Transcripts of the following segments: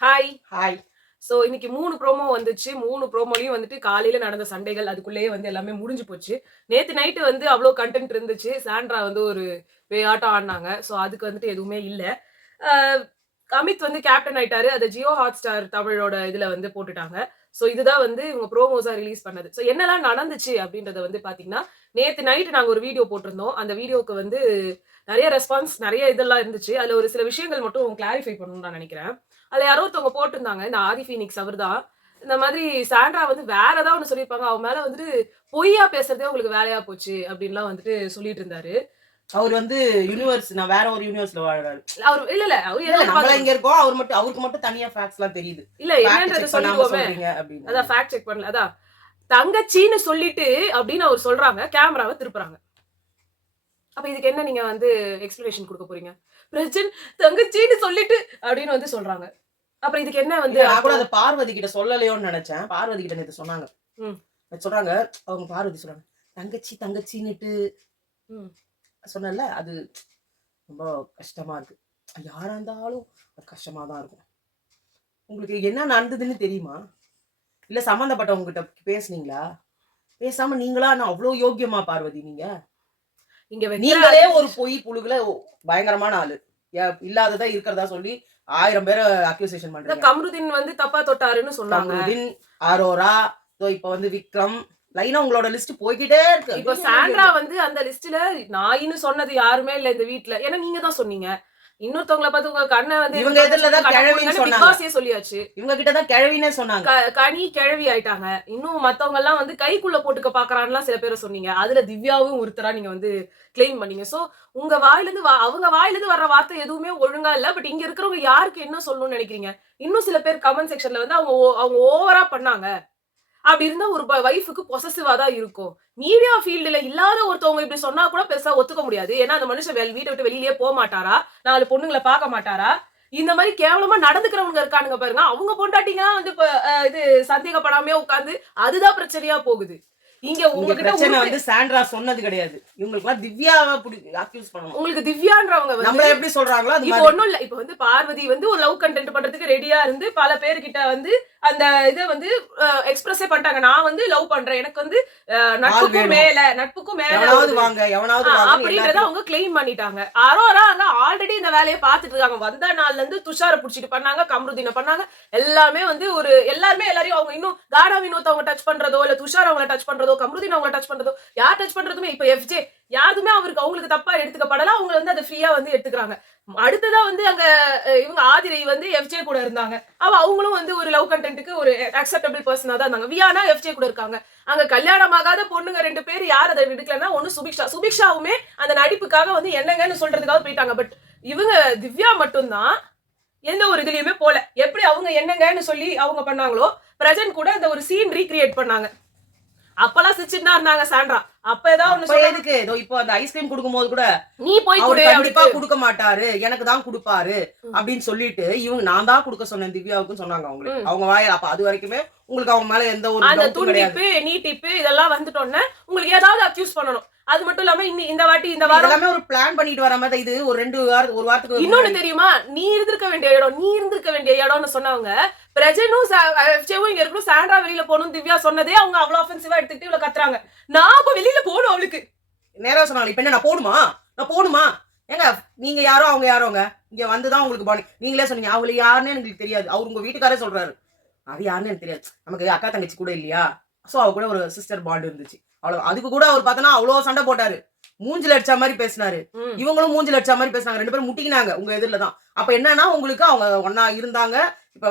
Hi. Hi. So இன்னைக்கு 3 promo வந்துச்சு. 3 ப்ரோமோலயும் வந்துட்டு காலையில நடந்த சண்டைகள் அதுக்குள்ளேயே வந்து எல்லாமே முடிஞ்சு போச்சு. நேத்து நைட்டு வந்து அவ்ளோ கன்டென்ட் இருந்துச்சு. சாண்ட்ரா வந்து ஒரு பேயாட்டம் ஆடுனாங்க. ஸோ அதுக்கு வந்துட்டு எதுவுமே இல்ல. அ அமித் வந்து கேப்டன் ஆயிட்டாரு. அத ஜியோ ஹாட்ஸ்டார் தமிழோட இதுல வந்து போட்டுட்டாங்க. ஸோ இதுதான் வந்து இவங்க ப்ரோமோஸா ரிலீஸ் பண்ணது. ஸோ என்னலாம் நடந்துச்சு அப்படின்றத வந்து பாத்தீங்கன்னா, நேத்து நைட் நாங்க ஒரு வீடியோ போட்டிருந்தோம். அந்த வீடியோக்கு வந்து நெறைய ரெஸ்பான்ஸ் நெறைய இதெல்லாம் இருந்துச்சு. அதுல ஒரு சில விஷயங்கள் மட்டும் கிளாரிஃபை பண்ணணும்னு நான் நெனைக்கிறேன். அதுல யாரோ ஒருத்தவங்க போட்டிருந்தாங்க. இந்த ஆதி ஃபீனிக்ஸ் அவர்தான். இந்த மாதிரி சாண்ட்ரா வந்து வேற ஏதாவது ஒண்ணு சொல்லியிருப்பாங்க. அவ மேல வந்துட்டு பொய்யா பேசுறதே உங்களுக்கு வேலையா போச்சு அப்டின்லாம் வந்துட்டு சொல்லிட்டு இருந்தாரு. அவர் வந்து யுனிவர்ஸ் நான் வேற ஒரு யுனிவர்ஸ்ல வாழ்றாரு. அவரு இல்ல அவரு இல்ல ஏதோ நம்மள இங்க இருக்கோம். அவருக்கு மட்டும் தனியா ஃபேக்ட்ஸ்லாம் தெரியுது. இல்ல ஃபேக்ட் என்னன்றத செக் பண்ணாம சொல்லிடுவோமே. சொல்றீங்க அப்படின்னு. அதான் ஃபேக்ட் செக் பண்ணல. அதான் தங்கச்சின்னு சொல்லிட்டு அப்டின்னு அவர் சொல்றாங்க. கேமராவ திருப்புறாங்க. அப்ப இதுக்கு என்ன நீங்க வந்து எக்ஸ்பிளனேஷன் குடுக்க போறீங்க? பிரஜன் தங்கச்சின்னு சொல்லிட்டு அப்டின்னு வந்து சொல்றாங்க. அப்புறம் இதுக்கு என்ன வந்து நான் கூட அத பார்வதி கிட்ட சொல்லலையோன்னு நெனச்சேன். பார்வதி கிட்ட நேத்து சொன்னாங்க. ம். சொல்றாங்க அவங்க பார்வதி சொல்றாங்க. தங்கச்சின்னுட்டு சொன்னேன்ல அது ரொம்ப கஷ்டமா இருக்கு. யாரா இருந்தாலும் அது கஷ்டமா தான் இருக்கும். உங்களுக்கு என்ன நடந்ததுன்னு தெரியுமா? இல்ல சம்பந்தப்பட்டவங்க கிட்ட பேசுனீங்களா? பேசாம நீங்களா நான் அவ்ளோ யோக்கியமா பார்வதி நீங்க? இங்க நீங்களே ஒரு பொய் புழுகுல பயங்கரமான ஆளு. இல்லாததா இருக்கிறதா சொல்லி 1000 பேர அக்யூசேஷன் பண்றீங்க. கம்ருதீன் வந்து தப்பா தொட்டாருன்னு சொன்னாங்க. கம்ருதீன், அரோரா, இப்ப வந்து விக்ரம், லைனா உங்களோட லிஸ்ட் போய்க்கிட்டே இருக்கு. இப்ப சாண்ட்ரா வந்து அந்த லிஸ்ட்ல நாயின்னு சொன்னது யாருமே இல்ல இந்த வீட்ல. ஏன்னா நீங்க தான் சொன்னீங்க. இன்னொருத்தவங்கள பார்த்து உங்க கண்ண வந்து இவங்க எதிர்ல தான் கிழவின்னு சொன்னாங்க. பிக் பாஸே சொல்லியாச்சு. இவங்க கிட்ட தான் கிழவினே சொன்னாங்க. கனி கிழவி ஆயிட்டாங்க. இன்னும் மத்தவங்க எல்லாம் வந்து கைக்குள்ள போட்டுக்க பாக்குறான்லாம் சில பேர் சொன்னீங்க. அதுல திவ்யாவும் ஒருத்தரா நீங்க வந்து கிளைம் பண்ணீங்க. சோ உங்க வாயிலிருந்து அவங்க வாயிலிருந்து வர்ற வார்த்தை எதுவுமே ஒழுங்கா இல்ல. பட் இங்க இருக்கிறவங்க யாருக்கு என்ன சொல்லணும்னு நினைக்கிறீங்க? இன்னும் சில பேர் கமெண்ட் செக்ஷன்ல வந்து அவங்க ஓவரா பண்ணாங்க. அப்படி இருந்தா ஒரு வைஃப்க்கு பொசசிவா தான் இருக்கும். மீடியா ஃபீல்டுல இல்லாத ஒருத்தவங்க இப்படி சொன்னா கூட பெருசா ஒத்துக்க முடியாது. ஏன்னா அந்த மனுஷன் வீட்ட விட்டு வெளியிலேயே போக மாட்டாரா? 4 பொண்ணுங்கள பார்க்க மாட்டாரா? இந்த மாதிரி கேவலமா நடந்துக்கிறவங்க இருக்கானுங்க பாருங்க. அவங்க பொண்டாட்டிங்க வந்து இப்ப இது சந்தேகப்படாமயே உட்கார்ந்து அதுதான் பிரச்சனையா போகுது. இங்க உங்ககிட்ட பிரச்சனை வந்து சாண்ட்ரா சொன்னது கிடையாது. இவங்களுக்குலாம் திவ்யாவ அக்யூஸ் பண்ணணும். உங்களுக்கு திவ்யான்றவங்க வந்து நம்ம எப்படி சொல்றாங்களோ அது இப்போ ஒண்ணும் இல்ல. இப்போ வந்து பார்வதி வந்து ஒரு லவ் கண்டென்ட் பண்றதுக்கு ரெடியா இருந்து பல பேர்கிட்ட வந்து அந்த இத வந்து எக்ஸ்பிரஸே பண்ணிட்டாங்க. நான் வந்து லவ் பண்றேன். எனக்கு வந்து நட்புக்கும் மேல எவனாவது வாங்க அப்படின்றத அவங்க கிளைம் பண்ணிட்டாங்க. அரோரா அங்க ஆல்ரெடி இந்த வேலையை பார்த்துட்டு இருக்காங்க. வந்த நாள்ல இருந்து துஷார புடிச்சிட்டு பண்ணாங்க, கம்ருதீன பண்ணாங்க. எல்லாமே வந்து எல்லாருமே எல்லாரையும் அவங்க இன்னும் காடா வினோத் அவங்க டச் பண்றதோ இல்ல துஷார் அவங்கள டச் பண்றதோ கம்ருதீன் அவங்கள டச் பண்றதோ யார் டச் பண்றதுமே இப்ப எஃப்ஜே யாருமே அவங்களுக்கு தப்பா எடுத்துக்கப்படல. அவங்க வந்து அதை ஃப்ரீயா வந்து எடுத்துக்கிறாங்க. அடுத்ததா வந்து அங்க இவங்க ஆதிரை வந்து எஃப்ஜே கூட இருந்தாங்க. அவங்களும் வந்து ஒரு லவ் கண்டென்ட்க்கு ஒரு அக்செப்டபிள் பர்சனா தான் இருந்தாங்க. வியானா எஃப்ஜே கூட இருக்காங்க. அங்க கல்யாணம் ஆகாத பொண்ணுங்க 2 பேர் யார் அதை விடுக்கலன்னா ஒண்ணு சுபிக்ஷாவுமே அந்த நடிப்புக்காக வந்து என்னங்கன்னு சொல்றதுக்காக போயிட்டாங்க. பட் இவங்க திவ்யா மட்டும்தான் எந்த ஒரு இதுலயுமே போல. எப்படி அவங்க என்னங்கன்னு சொல்லி அவங்க பண்ணாங்களோ பிரஜன் கூட அந்த ஒரு சீன் ரீக்ரியேட் பண்ணாங்க. அப்பெல்லாம் சிரிச்சுட்டு தான் இருந்தாங்க சாண்ட்ரா. அப்ப ஏதாவது எதுக்கு இப்போ அந்த ஐஸ்கிரீம் குடுக்கும்போது கூட நீ போய் குடு கண்டிப்பா குடுக்க மாட்டாரு எனக்கு தான் குடுப்பாரு அப்படின்னு சொல்லிட்டு இவங்க நான் தான் குடுக்க சொன்னேன் திவ்யாவுக்கும் சொன்னாங்க. அவங்க வாயில அப்ப அது வரைக்குமே உங்களுக்கு அவங்க மேல எந்த ஒரு அந்த துண்டிப்பு நீட்டிப்பு இதெல்லாம் வந்துட்டோன்னே உங்களுக்கு ஏதாவது அக்யூஸ் பண்ணணும். அது மட்டும் இல்லாம இந்த வாட்டி இந்த வாரம் எல்லாமே ஒரு பிளான் பண்ணிட்டு வர மாதிரி இது ஒரு 2 வாரத்துக்கு இன்னொன்னு தெரியுமா? நீ இருந்திருக்க வேண்டிய இடம்னு சொன்னவங்க பிரஜனும் எஃப்ஜேவும் இங்க இருக்கணும், சாண்ட்ரா வெளியில போகணும் திவ்யா சொன்னதே அவங்க அவ்வளவு ஆஃபென்சிவா எடுத்துக்கிட்டு இவ்வளவு கத்துறாங்க. நான் அப்ப வெளியில போகணும் அவளுக்கு நேரா சொன்னாங்க. இப்ப என்ன நான் போடுமா ஏங்க நீங்க யாரோ அவங்க யாரோங்க இங்க வந்துதான் உங்களுக்கு பாணி. நீங்களே சொன்னீங்க அவங்களுக்கு யாருன்னு எனக்கு தெரியாது. அவர் உங்க வீட்டுக்காரே சொல்றாரு அது யாருன்னு எனக்கு தெரியாது. நமக்கு அக்கா தங்கச்சி கூட இல்லையா? சோ அவ கூட ஒரு சிஸ்டர் பாண்ட் இருந்துச்சு. அவ்வளவு அதுக்கு கூட அவர் பார்த்தனா அவ்வளவு சண்டை போட்டாரு. மூஞ்சில அடிச்ச மாதிரி பேசினாரு. இவங்களும் மூஞ்சில அடிச்ச மாதிரி பேசினாங்க. 2 பேரும் முட்டிக்கினாங்க உங்க எதிரில தான். அப்ப என்னன்னா உங்களுக்கு அவங்க ஒண்ணா இருந்தாங்க. இப்ப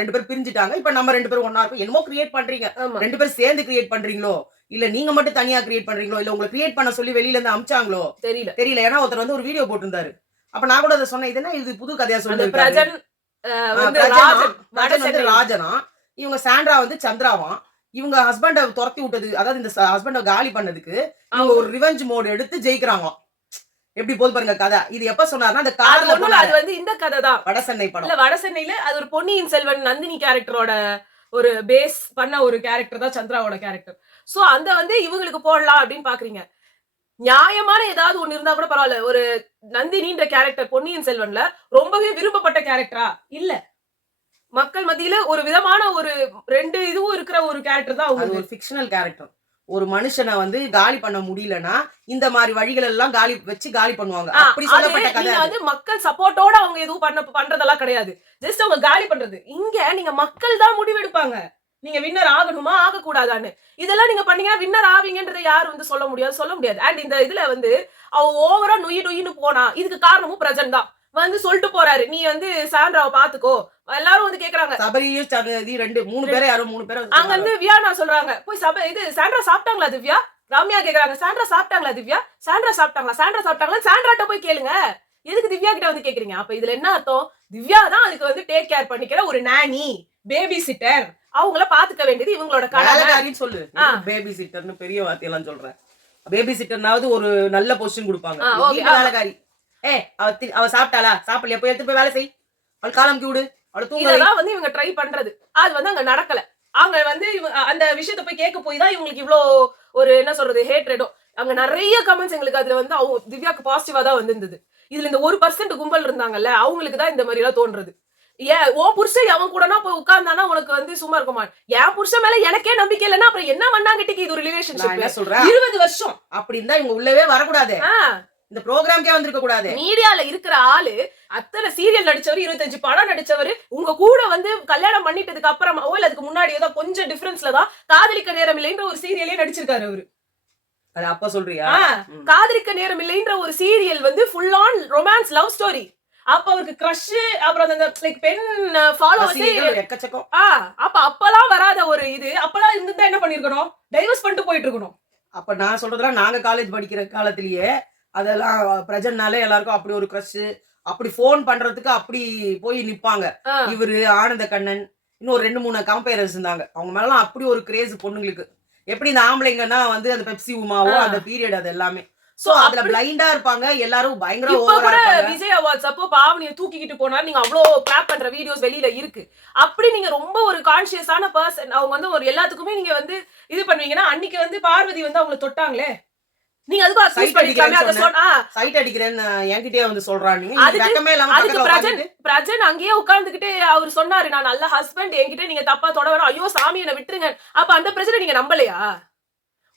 2 பேரும் பிரிஞ்சிட்டாங்க. இப்ப நம்ம 2 பேரும் ஒண்ணா இருக்கோம். என்னமோ கிரியேட் பண்றீங்க. 2 பேரும் சேர்ந்து கிரியேட் பண்றீங்களோ இல்ல நீங்க மட்டும் தனியா கிரியேட் பண்றீங்களோ இல்ல உங்களை கிரியேட் பண்ண சொல்லி வெளியில இருந்து அமிச்சாங்களோ தெரியல. ஏன்னா ஒருத்தர் வந்து ஒரு வீடியோ போட்டிருந்தாரு. அப்ப நான் கூட அதை சொன்னேன். இது புது கதையா சொல்லிருக்காரு. ராஜனா இவங்க சாண்ட்ரா வந்து சந்திராவா இவங்க ஹஸ்பண்ட துரத்தி விட்டது. அதாவது இந்த ஹஸ்பண்ட காலி பண்ணதுக்கு அவங்க ஒரு ரிவெஞ்ச் மோட் எடுத்து ஜெயிக்கிறாங்களாம். எப்படி போது பாருங்க கதை. இது எப்ப சொன்னாருன்னா அந்த கார்ல அது வந்து இந்த கதை தான். வடசென்னை படம். இல்ல வடசென்னையில அது ஒரு பொன்னியின் செல்வன் நந்தினி கேரக்டரோட ஒரு பேஸ் பண்ண ஒரு கேரக்டர் தான் சந்திராவோட கேரக்டர். சோ அந்த வந்து இவங்களுக்கு போடலாம் அப்படின்னு பாக்குறீங்க. நியாயமான ஏதாவது ஒண்ணு இருந்தா கூட பரவாயில்ல. ஒரு நந்தினின்ற கேரக்டர் பொன்னியின் செல்வன்ல ரொம்பவே விரும்பப்பட்ட கேரக்டரா இல்ல. மக்கள் மத்தியில ஒரு விதமான ஒரு 2 இதுவும் இருக்கிற ஒரு கேரக்டர் தான் அது அவங்க. ஒரு ஃபிக்ஷனல் கேரக்டர். ஒரு மனுஷனை வந்து காலி பண்ண முடியலன்னா இந்த மாதிரி வழிகள் எல்லாம் காலி பண்ணுவாங்க. அப்படி சொல்லப்பட்ட கதை. நீங்க வந்து மக்கள் சப்போர்ட்டோட அவங்க எதுவும் பண்றதெல்லாம் கிடையாது. ஜஸ்ட் அவங்க காலி பண்றது. இங்க நீங்க மக்கள் தான் முடிவெடுப்பாங்க. நீங்க வின்னர் ஆகணுமா ஆக கூடாதான்னு. இதெல்லாம் நீங்க பண்ணீங்கன்னா வின்னர் ஆவீங்கன்றதை யாரும் வந்து சொல்ல முடியாது. அண்ட் இந்த இதுல வந்து அவ ஓவரா நொய்னு போனா இதுக்கு காரணமும் பிரஜன் தான். வந்து சொல்லிட்டு போறாரு, நீ வந்து சாண்ட்ராவை பாத்துக்கோ. எல்லாரும் வந்து கேக்குறாங்க, சபரியும் ரெண்டு 3 பேரை யாரோ 3 பேரை அங்க வந்து வியானா சொல்றாங்க, போய் இது சாண்ட்ரா சாப்பிட்டாங்களா திவ்யா? ரம்யா கேக்குறாங்க, சாண்ட்ரா சாப்பிட்டாங்களா திவ்யா? சாண்ட்ரா சாப்பிட்டாங்களா? சாண்ட்ராட்ட போய் கேளுங்க. எதுக்கு திவ்யா கிட்ட வந்து கேக்குறீங்க? அப்ப இதுல என்ன அர்த்தம்? திவ்யா தான் அதுக்கு வந்து டேக் கேர் பண்ணிக்கிற ஒரு நானி, பேபி சிட்டர். அவங்கள பாத்துக்க வேண்டியது இவங்களோட கடமை. சொல்லு. பேபி சிட்டர்னு பெரிய வார்த்தையெல்லாம் சொல்றேன். பேபி சிட்டர்னாவது ஒரு நல்ல பொசிஷன் கொடுப்பாங்க. வேலைக்காரி. அவ சாப்பிட்டாளா? சாப்பிடலையா? போய் எடுத்து போய் வேலை செய். அவள் காலம்க்கு விடு. அவளை தூங்க. இதெல்லாம் வந்து இவங்க ட்ரை பண்றது. அது வந்து அங்க நடக்கல. அங்க வந்து அந்த விஷயத்த போய் கேட்க போய் தான் இவங்களுக்கு இவ்ளோ ஒரு என்ன சொல்றது ஹேட்ரேடோ. அங்க நிறைய கமெண்ட்ஸ் எங்களுக்கு அதுல வந்து அவங்க திவ்யாக்கு பாசிட்டிவா தான் வந்திருந்தது. இதுல இந்த 1% கும்பல் இருந்தாங்கல்ல, அவங்களுக்கு தான் இந்த மாதிரி எல்லாம் தோன்றது. ஏன் ஓ புருஷன் அவன் கூடனா போய் உட்கார்ந்தானா உனக்கு வந்து சும்மா இருக்குமா? என் புருஷன் மேல எனக்கே நம்பிக்கை இல்லைன்னா அப்புறம் என்ன பண்ணாங்கிட்டே இது ஒரு ரிலேஷன்ஷிப் சொல்றேன். 20 வருஷம் அப்படி இருந்தா இவங்க உள்ளவே வரக்கூடாது. இந்த ப்ரோகிராம்க்கே வந்திருக்க கூடாது. மீடியால இருக்கிற ஆளு அத்தனை சீரியல் நடிச்சவரு, 25 படம் நடிச்சவரு, உங்க கூட வந்து கல்யாணம் பண்ணிட்டதுக்கு அப்புறமா இல்ல அதுக்கு முன்னாடியே தான் கொஞ்சம் டிஃபரன்ஸ்ல தான் காதலிக்க நேரம் இல்லைன்ற ஒரு சீரியலே நடிச்சிருக்காரு அவரு. அது அப்ப சொல்றியா? காதலிக்க நேரம் இல்லைன்ற ஒரு சீரியல் வந்து full on romance love story. அப்ப அவருக்கு கிரஷ், அப்புறம் அந்த லைக் பெண் ஃபாலோவர்ஸ் எக்கச்சக்கம். அப்பெல்லாம் வராத ஒரு இது. அப்பெல்லாம் இருந்தா என்ன பண்ணிருக்கணும்? டைவர்ஸ் பண்ணிட்டு போயிட்டு இருக்கணும். அப்ப நான் சொல்றதெல்லாம் நாங்க காலேஜ் படிக்கிற காலத்திலேயே அதெல்லாம் பிரஜன்னாலே எல்லாருக்கும் அப்படி ஒரு கிரஷ், அப்படி போன் பண்றதுக்கு அப்படி போய் நிப்பாங்க. இவரு ஆனந்த கண்ணன் இன்னும் 2-3 கம்பேரர்ஸ் இருந்தாங்க. அவங்க மேலாம் அப்படி ஒரு கிரேஸ் பொண்ணுங்களுக்கு. எப்படி இந்த ஆம்பளைங்கன்னா வந்து அந்த பெப்சி உமாவோ அந்த பீரியட் அது எல்லாமே. சோ அதுல பிளைண்டா இருப்பாங்க எல்லாரும். பயங்கர ஓவரா இருப்பாங்க. விஜய் அவார்ட்ஸ் அப்போ பாவனியை தூக்கிக்கிட்டு போனா நீங்க அவ்ளோ கிளாப் பண்ற வீடியோஸ் வெளியில இருக்கு. அப்படி நீங்க ரொம்ப ஒரு கான்ஷியஸான பர்சன், அவங்க வந்து ஒரு எல்லாத்துக்குமே நீங்க வந்து இது பண்ணுவீங்கன்னா, அன்னைக்கு வந்து பார்வதி வந்து அவங்களை தொட்டாங்களே, நீங்க அதுக்கு அக்சஸ் பண்ணிக்கலாமே. அத சொன்னா சைட் அடிக்கிறேன்னு என்கிட்டயே வந்து சொல்றாங்க. நீங்க வெக்கமே இல்லாம அதுக்கு பிரஜன் அங்கேயே உட்கார்ந்துகிட்டு அவர் சொன்னாரு, நான் நல்ல ஹஸ்பண்ட், என்கிட்ட நீங்க தப்பா தொட வேணாம், ஐயோ சாமி என்ன விட்டுருங்க. அப்ப அந்த பிரச்சனை நீங்க நம்பலையா?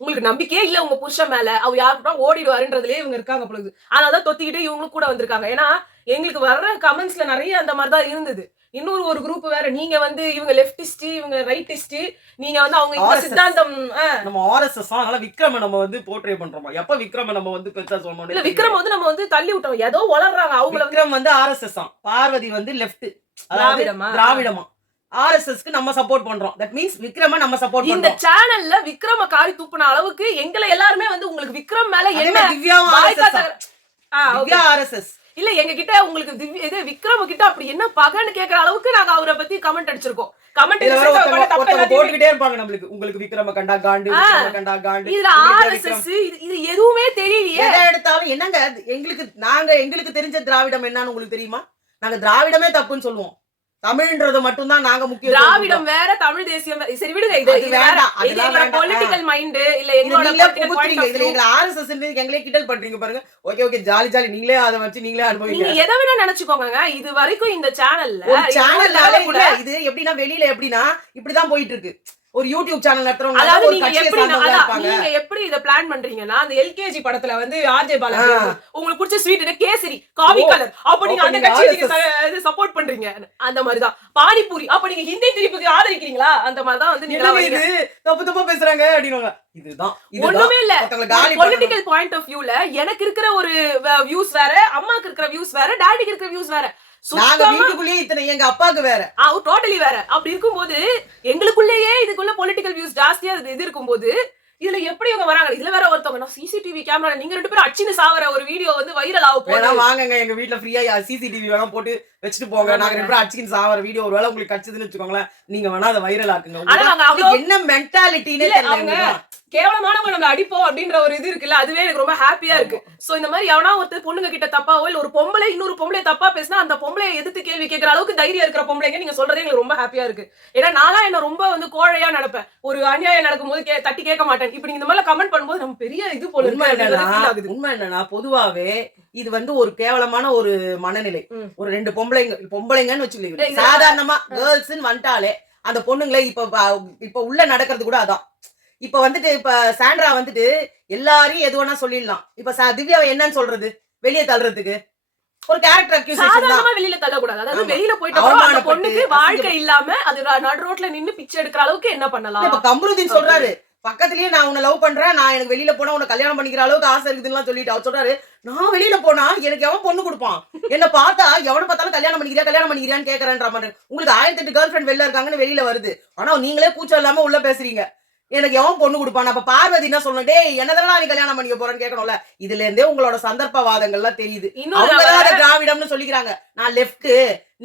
உங்களுக்கு நம்பிக்கையே இல்ல உங்க புருஷன் மேல, அவர் யாருக்கூட ஓடிடுவாருன்றதுலயே இவங்க இருக்காங்க பொழுது. அதனாலதான் தொத்திக்கிட்டு இவங்களும் கூட வந்திருக்காங்க. ஏன்னா எங்களுக்கு வர்ற கமெண்ட்ஸ்ல நிறைய அந்த மாதிரிதான் இருந்தது. இன்னொரு ஒரு குரூப் வேற, நீங்க வந்து இவங்க லெப்டிஸ்ட், இவங்க ரைட்டிஸ்ட், நீங்க வந்து அவங்க இந்த சித்தாந்தம் நம்ம ஆர்எஸ்எஸ் அதனால விக்ரம நம்ம வந்து போர்ட்ரே பண்றோமா? எப்ப விக்ரம நம்ம வந்து பெருசா சொன்னோம் இல்ல, விக்ரம் வந்து நம்ம வந்து தள்ளி விட்டோம், ஏதோ வளர்றாங்க. அவங்க விக்ரம் வந்து ஆர்எஸ்எஸ் தான், பார்வதி வந்து லெஃப்ட், திராவிடமா. ஆர்எஸ்எஸ்க்கு நம்ம சப்போர்ட் பண்றோம். தட் மீன்ஸ் விக்ரம நம்ம சப்போர்ட் பண்றோம். இந்த சேனல்ல விக்ரம காரி துப்புன அளவுக்கு எங்களை எல்லாருமே வந்து உங்களுக்கு விக்ரம் மேல என்ன திவ்யாவும் ஆர்எஸ்எஸ் இல்ல, எங்க கிட்ட உங்களுக்கு இது விக்ரம் கிட்ட அப்படி என்ன பகன்னு கேக்குற அளவுக்கு நாங்க அவரை பத்தி கமெண்ட் அடிச்சிருக்கோம். கமெண்ட் போட்டுக்கிட்டே இருப்பாங்க நம்மளுக்கு. உங்களுக்கு விக்ரம கண்டா காண்டு, விக்ரம கண்டா காண்டு. இதுல ஆர்எஸ்எஸ் இது எதுவுமே தெரியலையே. எதை எடுத்தாலும் என்னங்க எங்களுக்கு தெரிஞ்ச திராவிடம் என்னன்னு உங்களுக்கு தெரியுமா? நாங்க திராவிடமே தப்புன்னு சொல்லுவோம். தமிழ்ன்றது மட்டும் தான் நாங்க முக்கியம். திராவிடம் வேற, தமிழ் தேசியம் வேற. சரி விடுங்க, இது வேண்டாம். இது எங்க பொலிட்டிக்கல் மைண்ட் இல்ல, எங்களோட பொலிட்டிக்கல் பாயிண்ட் ஆஃப் வியூ. இதுல ஆர்எஸ்எஸ் எங்களே கிண்டல் பண்றீங்க பாருங்க. ஓகே ஜாலி நீங்களே அத வச்சு நீங்களே அனுபவிங்க. நீங்க எதை வேணா நினைச்சுக்கோங்க. இது வரைக்கும் இந்த சேனல்ல இல்ல, இது எப்படின்னா வெளியில எப்படின்னா இப்படிதான் போயிட்டு இருக்கு. ஒரு யூடியூப் சேனல் நடத்துறவங்க, அதாவது நீங்க எப்படி இத பிளான் பண்றீங்கன்னா, அந்த எல்கேஜி படத்துல வந்து ஆர்ஜே பாலாஜி உங்களுக்கு பிடிச்ச ஸ்வீட் கேசரி காவி கலர், அப்ப நீங்க அந்த கட்சியை நீங்க சப்போர்ட் பண்றீங்க. அந்த மாதிரிதான் பானிபூரி, அப்ப நீங்க ஹிந்தி திரிப்புக்கு ஆதரிக்கிறீங்களா? அந்த மாதிரிதான் வந்து நீங்க தப்பு பேசுறாங்க அப்படின்னுவாங்க. இதுதான் ஒண்ணுமே இல்ல. பொலிட்டிக்கல் பாயிண்ட் ஆஃப் வியூல எனக்கு இருக்கிற ஒரு வியூஸ் வேற, அம்மாக்கு இருக்கிற வியூஸ் வேற, டாடிக்கு இருக்கிற வியூஸ் வேற, எங்க அப்பாக்கு வேற, டோட்டலி வேற. அப்படி இருக்கும்போது எங்களுக்குள்ளேயே இதுக்குள்ள பொலிட்டிக்கல் வியூஸ் ஜாஸ்தியா இது இருக்கும்போது இதுல எப்படி இவங்க வராங்க? இதுல வேற ஒருத்தவங்க சிசிடிவி கேமரா நீங்க 2 பேரும் அச்சின்னு சாவற ஒரு வீடியோ வந்து வைரல் ஆக போகுது. வாங்குங்க எங்க வீட்ல ஃப்ரீயா சிசிடிவி வேணா போட்டு வச்சுட்டு போங்க. நாங்க 2 பேரும் அச்சின்னு சாவற வீடியோ ஒருவேளை உங்களுக்கு கட்சிதுன்னு வச்சுக்கோங்களேன், நீங்க வேணா அதை வைரல் ஆக்குங்க. என்ன மென்டாலிட்டினே தெரியல. கேவலமானவங்க நம்மள அடிப்போம் அப்படின்ற ஒரு இது இருக்குல்ல, அதுவே எனக்கு ரொம்ப ஹாப்பியா இருக்கு. சோ இந்த மாதிரி எவனா ஒருத்தர் பொண்ணுங்க கிட்ட தப்பாவோ இல்ல ஒரு பொம்பளை இன்னொரு பொம்பளை தப்பா பேசினா அந்த பொம்பளையை எதிர்த்து கேள்வி கேட்கற அளவுக்கு தைரியம் இருக்கிற பொம்பளைங்க நீங்க சொல்றதே எனக்கு ரொம்ப ஹாப்பியா இருக்கு. ஏன்னா நான்லாம் என்ன ரொம்ப வந்து கோழையா நடப்பேன். ஒரு அநியாயம் நடக்கும்போது தட்டி கேட்க மாட்டேன். இப்ப நீங்க இந்த மாதிரி கமெண்ட் பண்ணும்போது நம்ம பெரிய இது போல உண்மை இருக்கு என்னன்னா feel ஆகுது. உண்மை என்னன்னா பொதுவாவே இது வந்து ஒரு கேவலமான ஒரு மனநிலை. ஒரு 2 பொம்பளைங்கன்னு வச்சுக்கோங்க. சாதாரணமா கேர்ள்ஸ்ன்னு வந்துட்டாலே அந்த பொண்ணுங்களே இப்ப உள்ள நடக்கிறது கூட அதான். இப்ப வந்துட்டு இப்ப சாண்ட்ரா வந்துட்டு எல்லாரையும் எது வேணா சொல்லிடலாம். இப்ப திவ்யாவை என்னன்னு சொல்றது? வெளியே தள்ளுறதுக்கு ஒரு கேரக்டர் அக்யூசேஷன் தான். சாதாரணமா வெளியில தள்ளக்கூடாது. அதாவது வெளியில போயிட்டு அப்புறம் அந்த பொண்ணுக்கு வாழ்க்கை இல்லாம அது நடு ரோட்ல நின்னு பிச்சை எடுக்கிற அளவுக்கு என்ன பண்ணலாம்? இப்ப கம்ருதீன் சொல்றாரு, பக்கத்துலயே நான் உன்னை லவ் பண்றேன், நான் எனக்கு வெளியில போனா உன்னை கல்யாணம் பண்ணிக்கிற அளவுக்கு ஆசை இருக்குதுன்னு சொல்லிட்டு அவர் சொல்றாரு, நான் வெளியில போனா எனக்கு எவன் பொண்ணு கொடுப்பான்? என்ன பார்த்தா எவனை பார்த்தாலும் கல்யாணம் பண்ணிக்கிறியான்னு கேக்குறேன்ற மாதிரி. உங்களுக்கு 1008 கேர்ள் ஃபிரெண்ட் வெளில இருக்காங்கன்னு வெளியில வருது. ஆனா நீங்களே கூச்சம் இல்லாம உள்ள பேசுறீங்க. எனக்கு எவன் பொண்ணு கொடுப்பான்? அப்ப பார்வதி என்ன சொல்லணும்? டேய் என்னதான் நீ கல்யாணம் பண்ணிக்க போறேன்னு கேட்கணும்ல. இதுல இருந்தே உங்களோட சந்தர்ப்பவாதங்கள்லாம் தெரியுது. அவங்க திராவிடம்னு சொல்லிக்கிறாங்க. நான் லெப்ட்,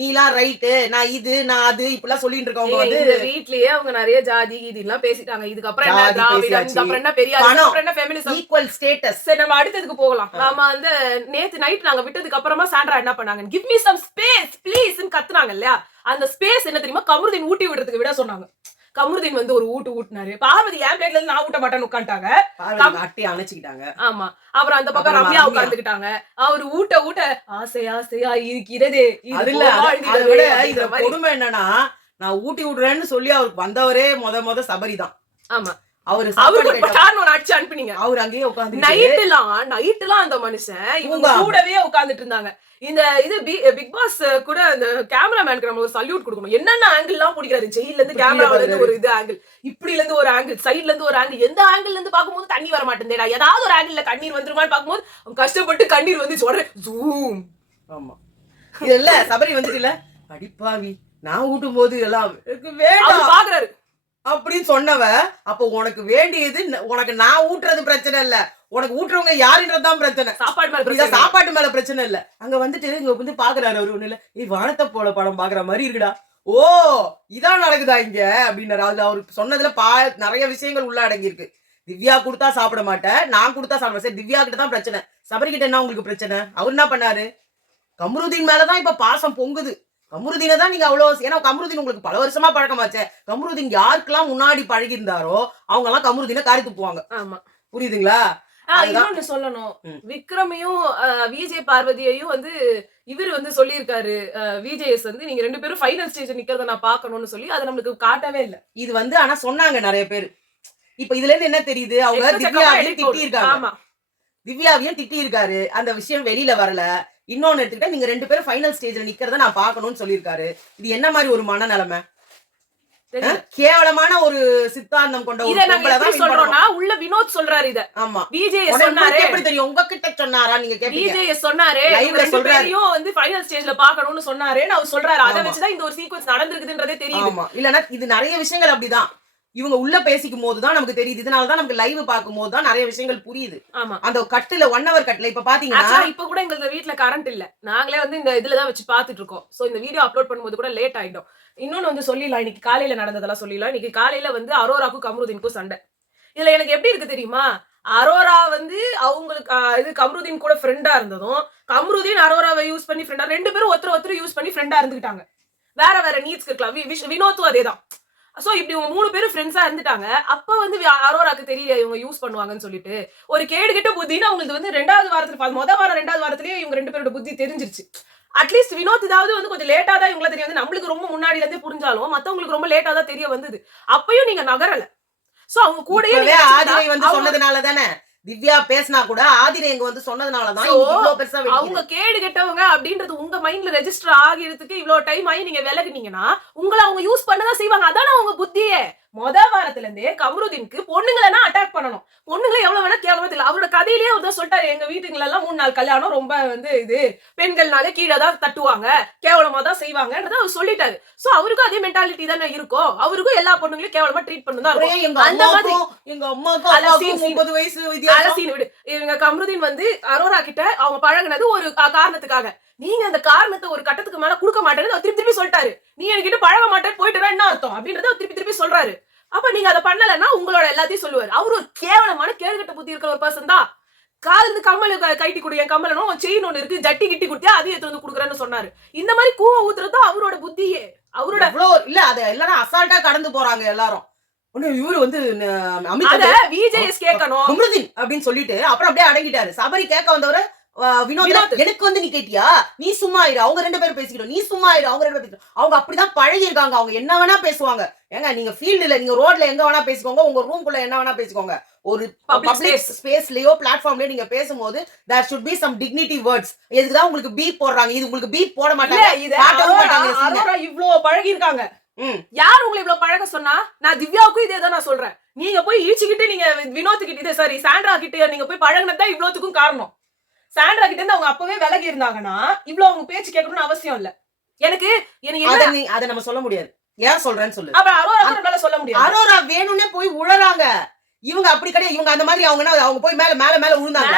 நீலாம் ரைட்டு, நான் இது நான் அது இப்படிலாம் சொல்லிட்டு இருக்கவங்க வந்து இந்த வீட்லயே அவங்க நிறைய ஜாதி கீதி எல்லாம் பேசிட்டாங்க. இதுக்கப்புறம் என்ன திராவிடம், இதுக்கப்புறம் என்ன பெரியார், இதுக்கப்புறம் என்ன ஃபெமினிசம், ஈக்குவல் ஸ்டேட்டஸ். சரி நம்ம அடுத்ததுக்கு போகலாம். நாம வந்து நேத்து நைட் நாங்க விட்டதுக்கு அப்புறமா சாண்ட்ரா என்ன பண்ணாங்க? கிவ் மீ சம் ஸ்பேஸ் ப்ளீஸ்னு கத்துனாங்க இல்லையா? அந்த ஸ்பேஸ் என்ன தெரியுமா? கமருதீன் ஊட்டி விடுறதுக்கு விட சொன்னாங்க. கமருதீன் வந்து ஒரு ஊட்டினாரு. பார்வதி என் பிளேட்ல இருந்து நான் ஊட்ட மாட்டேன்னு உட்காந்துட்டாங்க. அட்டி அணைச்சுக்கிட்டாங்க. ஆமா. அப்புறம் அந்த பக்கம் ரம்யா உட்கார்ந்துக்கிட்டாங்க. அவரு ஊட்ட ஆசையா இருக்கிறது. இதுல கொடுமை என்னன்னா, நான் ஊட்டி விடுறேன்னு சொல்லி அவருக்கு வந்தவரே முத சபரிதான். ஆமா. அவரு அடிச்சு அனுப்பினீங்க. அவரு அங்கேயே உட்காந்து நைட்டுலாம் அந்த மனுஷன் இவங்க கூடவே உட்கார்ந்துட்டு இருந்தாங்க. இந்த இது பிக் பாஸ் கூட அந்த கேமராமேனுக்கு நம்ம ஒரு சல்யூட் கொடுக்கணும். என்னென்ன ஆங்கிள் எல்லாம் பிடிக்கிறாரு. ஜெயில இருந்து கேமரால இருந்து ஒரு இது ஆங்கிள், இப்படில இருந்து ஒரு ஆங்கிள், சைட்ல இருந்து ஒரு ஆங்கிள், எந்த ஆங்கிள் இருந்து பாக்கும்போது தண்ணி வர மாட்டேங்குதேடா, ஏதாவது ஒரு ஆங்கிள் கண்ணீர் வந்துருமான்னு பாக்கும்போது அவங்க கஷ்டப்பட்டு கண்ணீர் வந்து சொல்றேன் ஜூம். ஆமா இல்ல சபரி வந்துட்டு இல்ல அடிப்பாவி நான் ஊட்டும் போது எல்லாம் வேண்டாம் பாக்குறாரு அப்படின்னு சொன்னவ. அப்ப உனக்கு வேண்டியது உனக்கு நான் ஊட்டுறது பிரச்சனை இல்ல, உனக்கு ஊட்டுறவங்க யாருன்றதுதான் பிரச்சனை. சாப்பாட்டு மேல பிரச்சனை இல்ல. அங்க வந்துட்டு இங்க வந்து பாக்குறாரு அவரு ஒண்ணு இல்ல, வானத்தை போல படம் பாக்குற மாதிரி இருக்குடா. ஓ இதான் நடக்குதா இங்க அப்படின்னாரு. அதுல அவரு சொன்னதுல நிறைய விஷயங்கள் உள்ள அடங்கி இருக்கு. திவ்யா கொடுத்தா சாப்பிட மாட்டேன், நான் கொடுத்தா சாப்பிட. சரி திவ்யா கிட்ட தான் பிரச்சனை, சபரி கிட்ட என்ன உங்களுக்கு பிரச்சனை? அவர் என்ன பண்ணாரு? கமருதீன் மேலதான் இப்ப பாசம் பொங்குது. கமருதீனை தான் நீங்க அவ்வளவு, ஏன்னா கமருதீன் உங்களுக்கு பல வருஷமா பழக்கமாச்சே. கமருதீன் யாருக்கெல்லாம் முன்னாடி பழகி இருந்தாரோ அவங்க எல்லாம் கமருதீனை காரி துப்புவாங்க. ஆமா புரியுதுங்களா? இன்னொன்னு சொல்லணும், விக்ரமையும் விஜய் பார்வதியையும் வந்து இவர் வந்து சொல்லியிருக்காரு. விஜேஎஸ் வந்து நீங்க 2 பேரும் ஃபைனல் ஸ்டேஜ் நிக்கிறத நான் பாக்கணும்னு சொல்லி அதை நம்மளுக்கு காட்டவே இல்லை. இது வந்து ஆனா சொன்னாங்க நிறைய பேர். இப்ப இதுல இருந்து என்ன தெரியுது? அவங்க திவ்யாவையும் திட்டி இருக்காங்க. திவ்யாவையும் திட்டி இருக்காரு. அந்த விஷயம் வெளியில வரல. இன்னொன்னு எடுத்துக்கிட்டா நீங்க 2 பேரும் ஃபைனல் ஸ்டேஜ்ல நிக்கிறத நான் பாக்கணும்னு சொல்லியிருக்காரு. இது என்ன மாதிரி ஒரு மனநிலைமை? கேவலமான ஒரு சித்தாந்தம் கொண்ட ஒரு பொம்பளை தான் சொல்றோம்னா உள்ள வினோத் சொல்றாரு இத. ஆமா விஜேஎஸ் சொன்னாரே. எப்படி தெரியும்? உங்ககிட்ட சொன்னாரா? நீங்க கேப்பீங்க. விஜேஎஸ் சொன்னாரே லைவ்ல சொல்றாரையும் வந்து ஃபைனல் ஸ்டேஜ்ல பார்க்கணும்னு சொன்னாரேன்னு அவர் சொல்றாரு. அத வச்சு தான் இந்த ஒரு சீக்வென்ஸ் நடந்துருக்குதுன்றதே தெரியுது. ஆமா இல்லனா இது நிறைய விஷயங்கள் அப்படிதான். இவங்க உள்ள பேசிக்கும் போதுதான் நமக்கு தெரியுது. இதனாலதான் நமக்கு லைவ் பார்க்கும் போதுதான் நிறைய விஷயங்கள் புரியுது. அந்த கட்டுல 1 hour கட்டுல இப்ப பாத்தீங்கன்னா இப்ப கூட எங்க வீட்டுல கரண்ட் இல்ல. நாங்களே வந்து இந்த இதுலதான் வச்சு பாத்துட்டு இருக்கோம். சோ இந்த வீடியோ அப்லோட் பண்ணும்போது கூட லேட் ஆயிடும். இன்னொன்னு வந்து சொல்லிடலாம், இன்னைக்கு காலையில நடந்ததெல்லாம் சொல்லிடலாம். இன்னைக்கு காலையில வந்து அரோராக்கும் கமருதீனுக்கும் சண்டை. இதுல எனக்கு எப்படி இருக்கு தெரியுமா? அரோரா வந்து அவங்களுக்கு இது கமருதீன் கூட ஃப்ரெண்டா இருந்ததும், கமருதீன் அரோராவை யூஸ் பண்ணி ஃப்ரெண்டா 2 பேரும் ஒருத்தர் யூஸ் பண்ணி ஃப்ரெண்டா இருந்துக்கிட்டாங்க. வேற நீட்ஸ்க்கு இருக்கலாம். வினோத்தும் அதேதான். சோ இப்படி இவங்க 3 பேரும் ஃப்ரெண்ட்ஸா இருந்துட்டாங்க. அப்ப வந்து அரோராக்கு தெரியல இவங்க யூஸ் பண்ணுவாங்கன்னு சொல்லிட்டு ஒரு கேடுகிட்ட புத்தின்னு அவங்களுக்கு வந்து 2வது வாரத்துல முதல் வாரம் 2வது வாரத்திலேயே இவங்க 2 பேரோட புத்தி தெரிஞ்சிருச்சு. அட்லீஸ்ட் வினோத் ஏதாவது வந்து கொஞ்சம் லேட்டா தான் இவங்கள தெரிய வந்து, நம்மளுக்கு ரொம்ப முன்னாடில இருந்தே புரிஞ்சாலும் மத்தவங்களுக்கு ரொம்ப லேட்டா தான் தெரிய வந்தது. அப்பயும் நீங்க நகரல. சோ அவங்க கூடயே ஆதிரை வந்து சொன்னதுனால தானே திவ்யா பேசினா கூட ஆதிரை எங்க வந்து சொன்னதுனாலதான் இவ்வளவு பெருசா அவங்க கேடு கெட்டவங்க அப்படின்றது உங்க மைண்ட்ல ரெஜிஸ்டர் ஆகிறதுக்கு இவ்வளவு டைம் ஆகி நீங்க விலகுனீங்கன்னா உங்களை அவங்க யூஸ் பண்ணதான் செய்வாங்க. அதான அவங்க புத்தியே. முதல் வாரத்துல இருந்தே கமருதீனுக்கு பொண்ணுங்களா அட்டாக் பண்ணணும். பொண்ணுங்களை எவ்வளவு வேணா கேவலமா தெரியல. அவரோட கதையிலேயே அவர் தான் சொல்லிட்டாரு, எங்க வீட்டுங்கள எல்லாம் 3 நாள் கல்யாணம் ரொம்ப வந்து இது பெண்கள்னாலே கீழே தான் தட்டுவாங்க, கேவலமா தான் செய்வாங்கன்றத அவர் சொல்லிட்டாரு. சோ அவருக்கும் அதே மென்டாலிட்டி தானே இருக்கும். அவருக்கும் எல்லா பொண்ணுங்களையும் கேவலமா ட்ரீட் பண்ணணும். அந்த மாதிரி எங்க அம்மாவுக்கு 30 வயசு வித்தியாசம் விடு. இவங்க கமருதீன் வந்து அரோரா கிட்ட அவங்க பழகுனது ஒரு காரணத்துக்காக. நீங்க அந்த காரணத்தை ஒரு கட்டத்துக்கு மேல கொடுக்க மாட்டேன்னு திருப்பி சொல்லிட்டாரு. நீ என்கிட்ட பழக மாட்டேன்னு போயிட்டு என்ன அர்த்தம் அப்படின்றத திருப்பி சொல்றாரு. அப்ப நீங்க அதை பண்ணலன்னா உங்களோட எல்லாத்தையும் சொல்லுவாரு. அவரு ஒரு கேவலமான கேடுகட்ட புத்தி இருக்கிற ஒரு பர்சன் தான். காதுல இருந்து கம்மல் கழட்டி குடு, என் கம்மலனும் செயின் ஒண்ணு இருக்கு, ஜட்டி கிட்டி குடுத்தியா அதையும் எடுத்து வந்து குடுக்குறேன்னு சொன்னாரு. இந்த மாதிரி கூவ ஊத்துறது தான் அவரோட புத்தியே. அவரோட இல்ல அத எல்லாரும் அசால்ட்டா கடந்து போறாங்க எல்லாரும். இவரு வந்து அத விஜேஎஸ் கேட்கணும். கம்ருதீன் அப்படின்னு சொல்லிட்டு அப்புறம் அப்படியே அடங்கிட்டாரு. சபரி கேட்க வந்தவரு வினோத் எனக்கு வந்து நீ கேட்டியா, நீ சும்மா இரு, அவங்க 2 பேரும் பேசிக்கிட்டோம், நீ சும்மா இரு, அவங்க 2 பேரும் அவங்க அப்படிதான் பழகி இருக்காங்க. அவங்க என்ன வேணா பேசுவாங்க. ஏங்க நீங்க ஃபீல்டுல நீங்க ரோட்ல எங்க வேணா பேசிக்கோங்க, உங்க ரூம்குள்ள என்ன வேணா பேசிக்கோங்க. ஒரு பப்ளிக் ஸ்பேஸ்லயோ பிளாட்ஃபார்ம்லயோ நீங்க பேசும்போது there should be some dignity words. எதுக்குதான் உங்களுக்கு பீப் போடுறாங்க? இது உங்களுக்கு பீப் போட மாட்டாங்க. அரோரா இவ்ளோ பழகி இருக்காங்க. யார் உங்களை இவ்வளவு பழக சொன்னா? நான் திவ்யாவுக்கும் இதே தான் நான் சொல்றேன். நீங்க போய் ஈச்சிக்கிட்டு நீங்க வினோத் கிட்ட சாரி சாண்ட்ரா கிட்ட நீங்க போய் பழகினதான் இவ்வளவுக்கும் காரணம். சாண்ட்ரா கிட்ட இருந்து அவங்க அப்பவே விலகி இருந்தாங்கன்னா இவ்வளவு அவங்க பேச்சு கேட்கணும்னு அவசியம் இல்ல. எனக்கு அத நம்ம சொல்ல முடியாது. ஏன் சொல்றேன்னு சொல்லு. அப்ப அரோரா சொல்ல முடியாது. அரோரா வேணும்னே போய் உழறாங்க. இவங்க அப்படி கிடையாது. இவங்க அந்த மாதிரி அவங்க போய் மேல மேல மேல விழுந்தாங்க.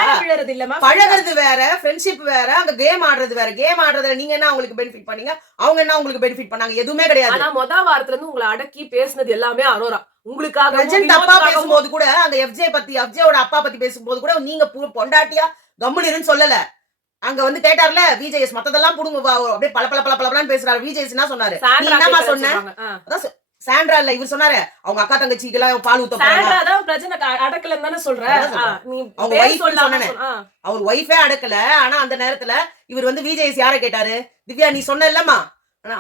பழகிறது வேற, ஃப்ரெண்ட்ஷிப் வேற, அங்க கேம் ஆடுறது வேற. கேம் ஆடுறதுல நீங்க என்ன அவங்களுக்கு பெனிஃபிட் பண்ணீங்க, அவங்க என்ன உங்களுக்கு பெனிஃபிட் பண்ணாங்க? எதுவுமே கிடையாது. ஆனா மொத வாரத்துல இருந்து உங்களை அடக்கி பேசினது எல்லாமே அரோரா. உங்களுக்காக அப்பா பேசும்போது கூட அந்த எஃப்ஜேயோட அப்பா பத்தி பேசும்போது கூட நீங்க பொண்டாட்டியா கம்முனிருன்னு சொல்லல. அங்க வந்து கேட்டார்ல விஜேஎஸ் மத்ததெல்லாம் புடுங்க அப்படியே பல பல பல பலன்னு பேசுறாரு. விஜேஎஸ் என்ன சொன்னாரு? நீ என்னமா சொன்ன? சாண்ட்ரா இல்ல இவர் சொன்னாரு அவங்க அக்கா தங்கச்சிக்கு எல்லாம் பால் ஊத்த சாண்ட்ரா தான் பிரச்சனை அடக்கலன்னு தானே சொல்றேன். அவங்க வைஃப் சொன்னனே. அவர் வைஃபே அடக்கல. ஆனா அந்த நேரத்துல இவர் வந்து விஜேஎஸ் யாரை கேட்டாரு? திவ்யா நீ சொன்ன இல்லம்மா?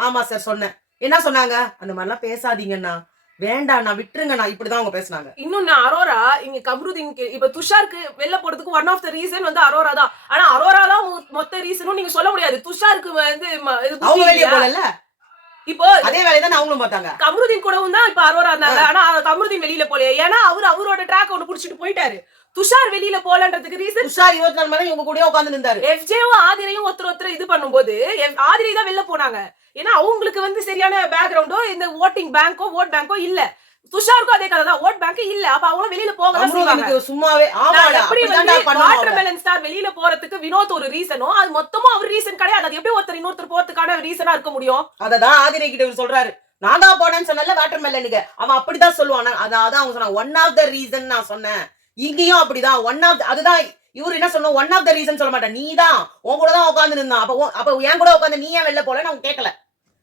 ஆமா சார் சொன்னேன். என்ன சொன்னாங்க? அந்த மாதிரி எல்லாம் பேசாதீங்கண்ணா, வேண்டாம் நான் விட்டுருங்கண்ணா, இப்படிதான் அவங்க பேசினாங்க. இன்னொன்னு அரோரா இங்க கம்ருதீனுக்கு இப்ப துஷாருக்கு வெளில போறதுக்கு ஒன் ஆஃப் த ரீசன் வந்து அரோரா தான். ஆனா அரோரா தான் மொத்த ரீசனும் நீங்க சொல்ல முடியாது. துஷாருக்கு வந்து அவங்க வெளியே போகல. இப்போ அதே வேலையை தான் அவங்களும் பார்த்தாங்க. கம்ருதீன் கூடவும் தான் இப்ப அரோரா இருந்தாங்க. ஆனா கம்ருதீன் வெளியில போல. ஏன்னா அவரோட ட்ராக் ஒன்னு புடிச்சிட்டு போயிட்டாரு. துஷார் வெளியில போலன்றதுக்கு ரீசன் துஷார் 24 மணி இவங்க கூட உட்கார்ந்து நின்றாரு. எஃப்ஜேவும் ஆதிரையும் ஒருத்தர் இது பண்ணும்போது ஆதிரை தான் வெளில போனாங்க. ஏன்னா அவங்களுக்கு வந்து சரியான பேக்ரவுண்டோ இந்த ஓட்டிங் பேங்கோ ஓட் பேங்கோ இல்ல. துஷாருக்கும் அதே கதை தான். ஓட் பேங்க் இல்ல. அப்ப அவங்க வெளியில போகலாம் செய்வாங்க. சும்மாவே ஆமாடா எப்படி வந்து வாட்டர்மெலன் ஸ்டார் வெளியில போறதுக்கு வினோத் ஒரு ரீசனோ அது மொத்தமா அவர் ரீசன் கிடையாது. அது எப்படி ஒருத்தர் இன்னொருத்தர் போறதுக்கான ரீசனா இருக்க முடியும்? அததான் ஆதிரை கிட்ட சொல்றாரு. நான் தான் போனேன்னு சொன்னல வாட்டர்மெலனுக்கு. அவன் அப்படிதான் சொல்லுவான். அதான் அவங்க சொன்னாங்க ஒன் ஆஃப் த ரீசன் நான் சொன்னேன். இங்கேயும் அப்படிதான் ஒன் ஆஃப் அதுதான் இவரு என்ன சொன்ன ஒன் ஆஃப் த ரீசன் சொல்ல மாட்டேன். நீ தான் உன் கூட தான் உட்கார்ந்து இருந்தான். அப்ப என் கூட உட்காந்து நீ ஏன் வெளில போலன்னு அவங்க கேட்கல.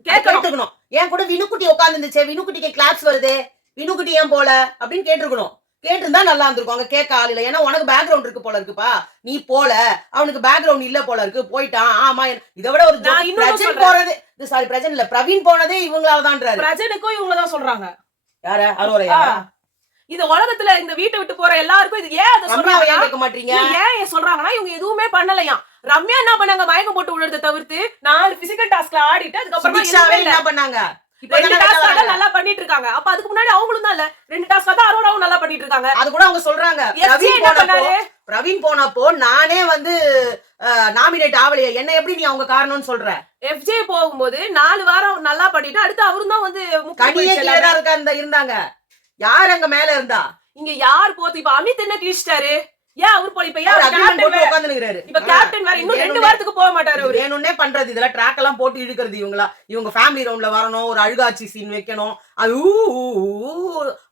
கேட்டுக்கணும். என் கூட வினுக்குட்டி உட்கார்ந்து இருந்துச்சு, வினுக்குட்டிக்கு கிளாப்ஸ் வருது, வினுக்குட்டி ஏன் போல அப்படின்னு கேட்டிருக்கணும். கேட்டிருந்தா நல்லா இருந்திருக்கும். அங்க கேட்க ஆள் இல்ல. ஏன்னா உனக்கு பேக்ரவுண்ட் இருக்கு போல இருக்குப்பா, நீ போல, அவனுக்கு பேக்ரவுண்ட் இல்ல போல இருக்கு, போயிட்டான். ஆமா இதை விட ஒரு பிரஜன் போறது சாரி பிரஜன் இல்ல பிரவீன் போனதே இவங்களாலதான்றாரு. பிரஜனுக்கும் இவங்கதான் சொல்றாங்க. யார அரோரையா? இந்த உலகத்துல இந்த வீட்டை விட்டு போற எல்லாருக்கும் இது ஏன் அதை சொல்றாங்க கேட்க மாட்டீங்க? ஏன் சொல்றாங்கன்னா இவங்க எதுவுமே பண்ணலையா. ரம்யா என்ன பண்ணாங்க? மயக்கம் போட்டு விழுறதை தவிர்த்து 4 பிசிக்கல் டாஸ்க்ல ஆடிட்டு அதுக்கப்புறமா என்ன பண்ணாங்க? நல்லா பண்ணிட்டு இருக்காங்க. அப்ப அதுக்கு முன்னாடி அவங்களும் தான் 2 டாஸ்க் தான் அரோராவும் நல்லா பண்ணிட்டு இருக்காங்க. அது கூட அவங்க சொல்றாங்க. பிரவீன் போனப்போ நானே வந்து நாமினேட் ஆவலையே, என்ன எப்படி நீ அவங்க காரணம்னு சொல்ற? எஃப்ஜே போகும்போது 4 வாரம் நல்லா பண்ணிட்டு அடுத்து அவரும் தான் வந்து இருந்தாங்க. யார் அங்க மேல இருந்தா? இங்க யார் போத்து? இப்ப அமித் என்ன கிழிச்சிட்டாரு? ஏன் அவர் போய் இப்ப கேப்டன் வேற இன்னும் 2 வாரத்துக்கு போக மாட்டாரு. அவரு வேணும்னே பண்றது. இதெல்லாம் ட்ராக் எல்லாம் போட்டு இழுக்கிறது. இவங்க ஃபேமிலி ரவுண்ட்ல வரணும், ஒரு அழுகாட்சி சீன் வைக்கணும். அது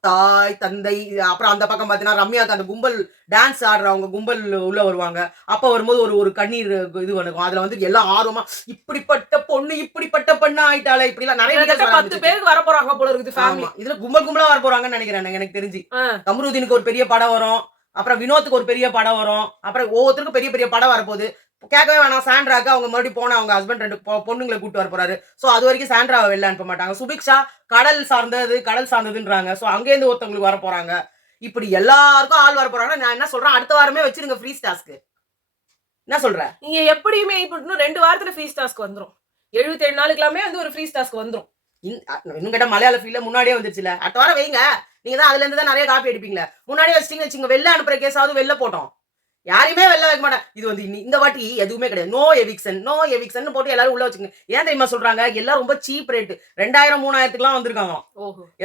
தாய் தந்தை. அப்புறம் அந்த பக்கம் பாத்தீங்கன்னா ரம்யாக்கு அந்த கும்பல் டான்ஸ் ஆடுறவங்க கும்பல் உள்ள வருவாங்க. அப்ப வரும்போது ஒரு கண்ணீர் இது பண்ணும். அதுல வந்து எல்லாம் ஆர்வமா இப்படிப்பட்ட பொண்ணு ஆயிட்டாலே இப்படி எல்லாம் நிறைய 10 பேருக்கு வர போறாங்க போல இருக்குது ஃபேமிலி. இதுல கும்பலா வர போறாங்கன்னு நினைக்கிறேன் எனக்கு தெரிஞ்சு. கம்ருதீனுக்கு ஒரு பெரிய படம் வரும், அப்புறம் வினோத்துக்கு ஒரு பெரிய படம் வரும், அப்புறம் ஒவ்வொருத்தருக்கும் பெரிய பெரிய படம் வரப்போகுது. கேட்கவே வேணாம். சாண்ட்ராக்கு அவங்க மறுபடியும் போன அவங்க ஹஸ்பண்ட் 2 பொண்ணுங்களை கூட்டு வர போறாரு. சோ அது வரைக்கும் சாண்ட்ராவை வெளில அனுப்ப மாட்டாங்க. சுபிக்ஷா கடல் சார்ந்ததுன்றாங்க. சோ அங்கேருந்து ஒருத்தவங்களுக்கு வர போறாங்க. இப்படி எல்லாருக்கும் ஆள் வர போறாங்க. நான் என்ன சொல்றேன், அடுத்த வாரமே வச்சிருங்க ஃப்ரீ டாஸ்க். என்ன சொல்ற? நீங்க எப்படியுமே இப்ப இன்னும் 2 வாரத்துல ஃப்ரீ டாஸ்க் வந்துரும். 77 நாளுக்குலாமே வந்து ஒரு ஃப்ரீ டாஸ்க் வந்துரும். இன்னும் கேட்டா மலையாள ஃபீல்ல முன்னாடியே வந்துருச்சுல. அடுத்த வாரம் வைங்க. நீங்க தான் அதுல இருந்து தான் நிறைய காப்பி அடிப்பீங்களா. முன்னாடியே வச்சிட்டீங்க வச்சுங்க. வெளில அனுப்புற கேஸாவது வெளில போட்டோம். யாரையுமே வெளில வைக்க மாட்டேன். இது வந்து இந்த வாட்டி எதுவுமே கிடையாது. நோ எவிக்ஷன் போட்டு எல்லாரும் உள்ள வச்சுங்க. ஏன் தெரியுமா சொல்றாங்க? எல்லாம் ரொம்ப சீப் ரேட். 2000 3000க்குலாம் வந்திருக்காங்க.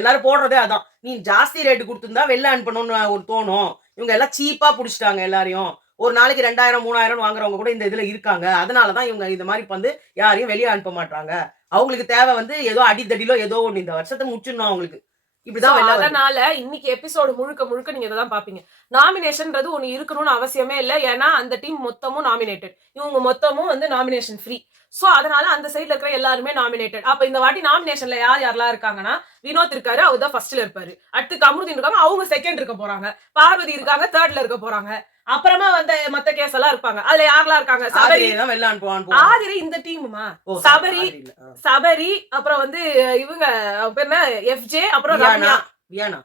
எல்லாரும் போடுறதே அதான். நீ ஜாஸ்தி ரேட்டு கொடுத்துருந்தா வெளில அனுப்பணும்னு ஒரு தோணும். இவங்க எல்லாம் சீப்பா புடிச்சிட்டாங்க எல்லாரையும். ஒரு நாளைக்கு 2000 3000 வாங்குறவங்க கூட இந்த இதுல இருக்காங்க. அதனாலதான் இவங்க இந்த மாதிரி வந்து யாரையும் வெளியே அனுப்ப மாட்டாங்க. அவங்களுக்கு தேவை வந்து ஏதோ அடித்தடிலோ ஏதோ ஒண்ணு இந்த வருஷத்தை முடிச்சிடணும் அவங்களுக்கு. இப்படிதான் வெளில வருது. அதனால இன்னைக்கு எபிசோடு முழுக்க நீங்க இதான் பாப்பீங்க. நாமினேஷன்ன்றது ஒண்ணு இருக்கணும்னு அவசியமே இல்ல. ஏன்னா அந்த டீம் மொத்தமும் நாமினேட்டட். இவங்க மொத்தமும் வந்து நாமினேஷன் ஃப்ரீ. சோ அதனால அந்த சைடுல இருக்கிற எல்லாருமே நாமினேட்டட். அப்ப இந்த வாட்டி நாமினேஷன்ல யாரெல்லாம் இருக்காங்கன்னா, வினோத் இருக்காரு, அவர் தான் ஃபர்ஸ்ட்ல இருப்பாரு. அடுத்து கமருதீன் இருக்காங்க, அவங்க செகண்ட் இருக்க போறாங்க. பார்வதி இருக்காங்க, தேர்ட்ல இருக்க போறாங்க. அப்புறமா வந்த மத்த கேஸ் எல்லாம் இருப்பாங்க. அதுல யாரெல்லாம் இருக்காங்க? சபரி ஆதிரையை தான் வெளில அனுப்புவான்னு ஆதிரை இந்த டீமுமா? ஓ, சபரி ஆதிரை இல்ல. சபரி அப்புறம் வந்து இவங்க அவங்க பேர் என்ன? எஃப்ஜே அப்புறம் வியானா, ரம்யா வியானா,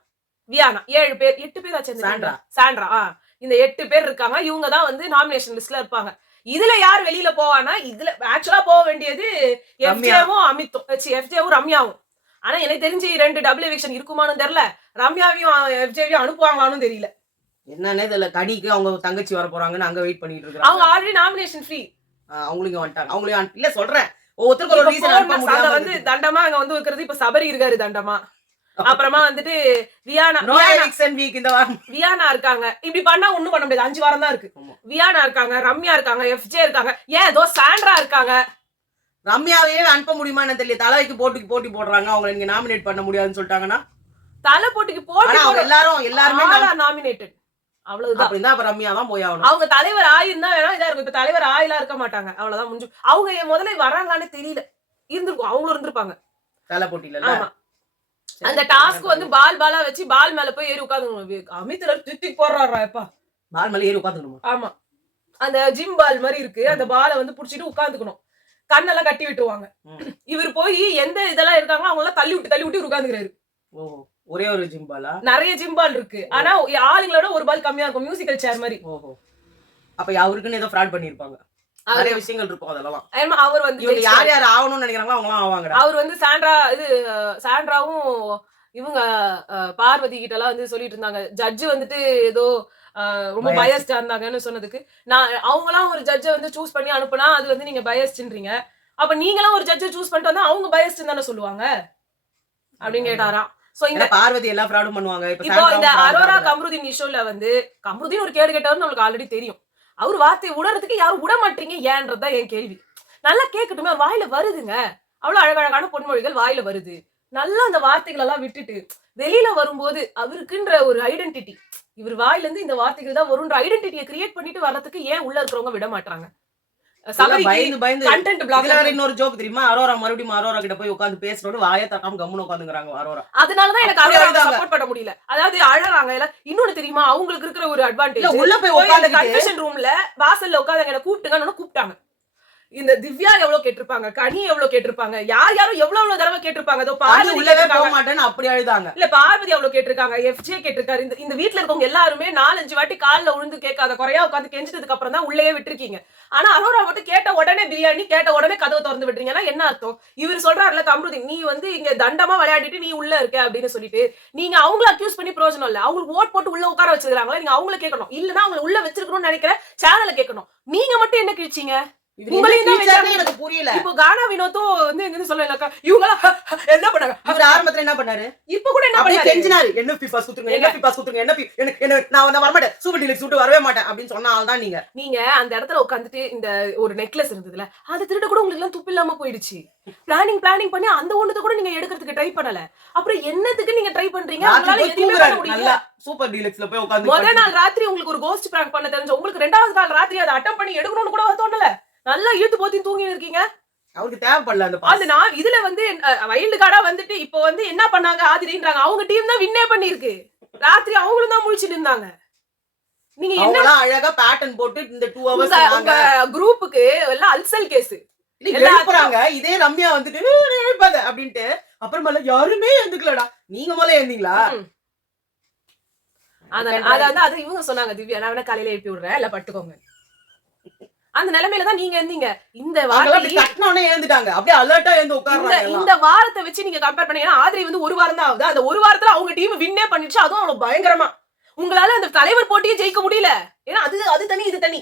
வியானா 7 பேர் 8 பேர் ஆச்சு. சாண்ட்ரா. சாண்ட்ரா இந்த 8 பேர் இருக்காங்க. இவங்க தான் வந்து நாமினேஷன் லிஸ்ட்ல இருப்பாங்க. இதுல யார் வெளியில போவானா? இதுல ஆக்சுவலா போக வேண்டியது எஃப்ஜேவும் அமித்தும், எஃப்ஜேவும் ரம்யாவும். ஆனா எனக்கு தெரிஞ்சு 2 டபுள் எவிக்ஷன் இருக்குமான்னு தெரியல. ரம்யாவையும் எஃப்ஜேவையும் அனுப்புவாங்களான்னு தெரியல. என்னன்னே தெரியல. கனிக்கு அவங்க தங்கச்சி வர போறாங்கன்னு அங்க வெயிட் பண்ணிட்டு அவங்க இருக்காங்க. Already nomination free. அவங்களுக்கு வந்துட்டாங்க. அவங்களுக்கு இல்ல சொல்றேன். ஒவ்வொருத்தருக்கு ஒரு ரீசன் அனுப்ப அங்க முடியாம வந்து தண்டமா அங்க வந்து வைக்கிறது. இப்ப சபரி இருக்காரு தண்டமா. அப்புறமா வந்துட்டு வியானா நோ எவிக்ஷன் வீக் இந்த வாரம். வியானா இருக்காங்க. இப்படி பண்ணா ஒண்ணும் பண்ண முடியாது. 5 வாரம் தான் இருக்கு. ஆமா. வியானா இருக்காங்க, ரம்யா இருக்காங்க, எஃப்ஜே இருக்காங்க, ஏன் ஏதோ சாண்ட்ரா இருக்காங்க. ரம்யாவையே அனுப்ப முடியுமான்னு தெரியல. தலைக்கு போட்டி போடுறாங்க. அவங்க நீங்க நாமினேட் பண்ண முடியாதுன்னு சொல்லிட்டாங்கன்னா தலை போட்டிக்கு போட்டி ஆனா அவங்க எல்லாருமே நாமினேட்டட். அவ்வளவுதான். அப்படின்னா அப்ப ரம்யா தான் போய் ஆகணும். அவங்க தலைவர் ஆயிருந்தா வேணா இதா இருக்கும். இப்ப தலைவர் ஆயிலா இருக்க மாட்டாங்க. அவ்வளவுதான் முடிஞ்சு. அவங்க முதல்ல வராங்களான்னு தெரியல. இருந்திருக்கும், அவங்களும் இருந்திருப்பாங்க. தலை போட்டியில ஆமா. அந்த டாஸ்க் வந்து பாலா வச்சு பால் மேல போய் ஏறி உட்காந்து அமித்ல திட்டி போடுறாரா எப்பா. பால் மேல ஏறி உட்காந்துக்கணுமா? ஆமா. அந்த ஜிம் பால் மாதிரி இருக்கு. அந்த பாலை வந்து புடிச்சிட்டு உட்காந்துக்கணும். கண்ணெல்லாம் கட்டி விட்டுருவாங்க. இவர் போய் எந்த இதெல்லாம் இருக்காங்களோ அவங்க எல்லாம் தள்ளி விட்டு உட்காந்துக்கிறாரு. ஓ, ஒரே ஒரு ஜிம் பாலா? நிறைய ஜிம் பால் இருக்கு. ஆனா ஆளுங்களோட ஒரு பால் கம்மியா இருக்கும். மியூசிக்கல் சேர் மாதிரி. ஓஹோ. அப்ப அவருக்குன்னு ஏதோ ஃப்ராட் பண்ணிருப்பாங்க. நிறைய விஷயங்கள் இருக்கும் அதெல்லாம். அவர் வந்து இவங்க யார் ஆகணும்னு நினைக்கிறாங்களோ அவங்க எல்லாம் ஆவாங்கடா. அவர் வந்து சாண்ட்ராவும் இவங்க பார்வதி கிட்ட எல்லாம் வந்து சொல்லிட்டு இருந்தாங்க. ஜட்ஜ் வந்துட்டு ஏதோ ரொம்ப பயஸ்டா இருந்தாங்கன்னு சொன்னதுக்கு அவங்களாம் ஒரு ஜட்ஜை வந்து சூஸ் பண்ணி அனுப்புனா அது வந்து நீங்க பயஸ்ட்ன்றீங்க. அப்ப நீங்களாம் ஒரு ஜட்ஜை சூஸ் பண்ணிட்டு வந்தா அவங்க பயஸ்ட் தானே சொல்லுவாங்க அப்படின்னு கேட்டாராம். சோ இந்த பார்வதி எல்லாம் ஃப்ராடும் பண்ணுவாங்க. இப்போ இந்த அரோரா கமருதீன் இஷ்யூல வந்து கமருதீன் ஒரு கேடு கேட்டவர்னு நம்மளுக்கு ஆல்ரெடி தெரியும். அவர் வார்த்தையை விடுறதுக்கு யாரும் விட மாட்டீங்க ஏன்றதுதான் என் கேள்வி. நல்லா கேட்கட்டுமே, வாயில வருதுங்க. அவ்வளவு அழகழகான பொன்மொழிகள் வாயில வருது. நல்லா அந்த வார்த்தைகள் எல்லாம் விட்டுட்டு வெளியில வரும்போது அவருக்குன்ற ஒரு ஐடென்டிட்டி, இவர் வாயில இருந்து இந்த வார்த்தைகள் தான் வரும்ன்ற ஐடென்டிட்டியை கிரியேட் பண்ணிட்டு வர்றதுக்கு ஏன் உள்ள இருக்கிறவங்க விட மாட்டாங்க? இன்னொரு ஜோக் தெரியுமா? அரோரா மறுபடியும் அரோரா கிட்ட போய் உட்கார்ந்து பேசுறோட வாயை தக்காம கம்முன்னு உட்காந்துங்கறாங்க அரோரா. அதனாலதான் எனக்கு அரோரா சப்போர்ட் பண்ண முடியல. அதாவது அழறாங்க எல்லாம். இன்னொன்னு தெரியுமா, அவங்களுக்கு இருக்கிற ஒரு அட்வான்டேஜ், உள்ள போய் உட்கார்ந்து கன்ஃபெஷன் ரூம்ல வாசல்ல உட்கார்ந்து என்ன கூப்பிட்டுங்கன்னு கூப்பிட்டாங்க. இந்த திவ்யா எவ்வளவு கேட்டிருப்பாங்க, கனி எவ்வளவு கேட்டிருப்பாங்க, யாரும் எவ்வளவு தடவை கேட்டிருப்பாங்க. அதோ பார்வதி உள்ளவே போக மாட்டேன்னு அப்படி அழுதாங்க. இல்ல பார்வதி எவ்வளவு கேட்டிருக்காங்க, எஃப்ஜே கேட்டிருக்காரு. இந்த வீட்டுல இருக்கவங்க எல்லாருமே 4-5 வாட்டி கால்ல விழுந்து கேட்காத குறையா உட்காந்து கெஞ்சிட்டதுக்கு அப்புறம் தான் உள்ளே விட்டுருக்கீங்க. ஆனா அரோரா மட்டும் கேட்ட உடனே பிரியாணி, கேட்ட உடனே கதவை திறந்து விட்டுறீங்கன்னா என்ன அர்த்தம்? இவர் சொல்றாருல கமருதீன், நீ வந்து இங்க தண்டமா விளையாடிட்டு நீ உள்ள இருக்க அப்படின்னு சொல்லிட்டு நீங்க அவங்கள அக்யூஸ் பண்ணி பிரயோஜனம் இல்ல. அவங்களுக்கு ஓட் போட்டு உள்ள உட்கார வச்சிருக்காங்களா, நீங்க அவங்கள கேட்கணும். இல்லன்னா அவங்களை உள்ள வச்சிருக்கணும்னு நினைக்கிற சேனலை கேட்கணும். நீங்க மட்டும் என்ன கிழிச்சீங்க? எனக்கு புரியல. இப்போ கானா வினோத்தும் வந்து எங்க சொல்லலக்கா இவங்க என்ன பண்ணாங்க? அவர் ஆரம்பத்துல என்ன பண்ணாரு? இப்ப கூட என்ன பண்ணாரு? கெஞ்சினாரு, என்ன பாஸ் குத்துங்க, என்ன பாஸ் குத்துங்க, என்ன நான் வர மாட்டேன், சூப்பர் டீலக்ஸ் விட்டு வரவே மாட்டேன் அப்படின்னு சொன்ன ஆள் தான் நீங்க அந்த இடத்துல உட்கார்ந்துட்டு இந்த ஒரு நெக்லஸ் இருந்ததுல அது திருட கூட உங்களுக்கு எல்லாம் துப்பு இல்லாம போயிடுச்சு. பிளானிங் பண்ணி அந்த ஒண்ணுத கூட நீங்க எடுக்கிறதுக்கு ட்ரை பண்ணல. அப்புறம் என்னத்துக்கு நீங்க ட்ரை பண்றீங்க? உங்களால எதுவுமே பண்ண முடியல. சூப்பர் டீலக்ஸ்ல போய் உட்கார்ந்து முதல் நாள் ராத்திரி உங்களுக்கு ஒரு கோஸ்ட் பிராங்க் பண்ண தெரிஞ்ச உங்களுக்கு ரெண்டாவது நாள் ராத்திரி அதை அட்டெம்ப்ட் பண்ணி எடுக்கணும்னு கூட தோணல. நல்லா இழுத்து போத்தி தூங்கி இருக்கீங்க. அவருக்கு தேவைப்படல அந்த நான் இதுல வந்து வைல்டு கார்டா வந்துட்டு இப்போ வந்து என்ன பண்ணாங்க ஆதிரின்றாங்க. அவங்க டீம் தான் வின்னே பண்ணிருக்கு. ராத்திரி அவங்களும் தான் முழிச்சிட்டு இருந்தாங்க. நீங்க என்ன அழகா பேட்டர்ன் போட்டு இந்த 2 hours உங்க குரூப்புக்கு எல்லாம் அல்சல் கேஸ் எழுப்புறாங்க. இதே ரம்யா வந்துட்டு அப்படின்ட்டு அப்புறமா யாருமே எழுந்துக்கலடா, நீங்க முதல்ல எழுந்தீங்களா? அது இவங்க சொன்னாங்க, திவ்யா நான் வேணா காலையில எழுப்பி விடுறேன், இல்ல பட்டுக்கோங்க. அந்த நிலைமையில தான் நீங்க இருந்தீங்க. இந்த எழுந்துட்டாங்க, அப்படியே அலர்ட்டா எழுந்து உட்கார்றாங்க. இந்த வாரத்தை வச்சு நீங்க கம்பேர் பண்ணீங்கன்னா ஆதிரை வந்து ஒரு வாரம் தான் ஆகுது. அந்த ஒரு வாரத்துல அவங்க டீம் வின்னே பண்ணிடுச்சு. அதுவும் அவ்வளவு பயங்கரமா. உங்களால அந்த தலைவர் போட்டியே ஜெயிக்க முடியல. ஏன்னா அது தனி இது தனி.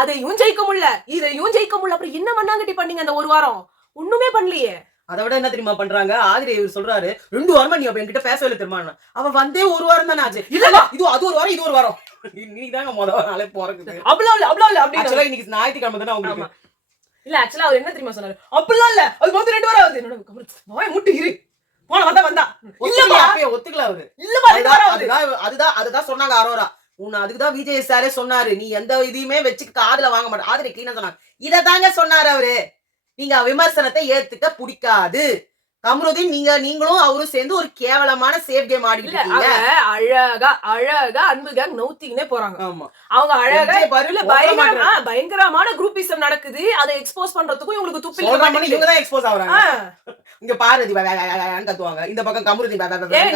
அதையும் ஜெயிக்க முடியல, இதையும் ஜெயிக்க முடியல. அப்புறம் என்ன பண்ணாங்கட்டி பண்ணீங்க அந்த ஒரு வாரம்? ஒண்ணுமே பண்ணலையே. அதை விட என்ன தெரியுமா பண்றாங்க? ஆதிரை சொல்றாரு 2 வாரமா நீ அப்ப என்கிட்ட பேசவே இல்லை தெரியுமா? அவன் வந்தே ஒரு வாரம் தானே ஆச்சு. இல்ல இது அது ஒரு வாரம், இது ஒரு வாரம். இன்னைக்குதாங்க முதல் நாளே போறதுக்கு. இன்னைக்கு ஞாயிற்றுக்கிழமை தானே உங்களுக்கு. இல்ல ஆக்சுவலா அவர் என்ன தெரியுமா சொன்னாரு? அப்படிலாம் இல்ல, அது வந்து 2 வாரம் ஆகுது. என்னோட முட்டு இரு போன வந்தா ஒத்துக்கல, அப்பயே ஒத்துக்கல அவரு. இல்லப்பா அதுதான் சொன்னாங்க அரோரா. உன்னை அதுக்குதான் விஜய் சாரே சொன்னாரு, நீ எந்த இதையுமே வச்சு காதுல வாங்க மாட்டேன். ஆதிரை கிளீனா சொன்னாங்க. இததாங்க சொன்னாரு அவரு. நீங்க விமர்சனத்தை ஏத்துக்க பிடிக்காது. கமருதீன் நீங்களும் அவரும் சேர்ந்து ஒரு கேவலமான சேவ் கேம் ஆடிட்டு இருக்கீங்க. அழகா அன்பு கேங் நவுத்தினே போறாங்க. ஆமா, அவங்க அழகா பயங்கரமான குரூப்பிசம் நடக்குது. அதை எக்ஸ்போஸ் பண்றதுக்கும் இவங்களுக்கு துப்பு இல்ல. இவங்க தான் எக்ஸ்போஸ் ஆகுறாங்க. இங்க பாரதி கத்துவாங்க, இந்த பக்கம் கமருதீன்.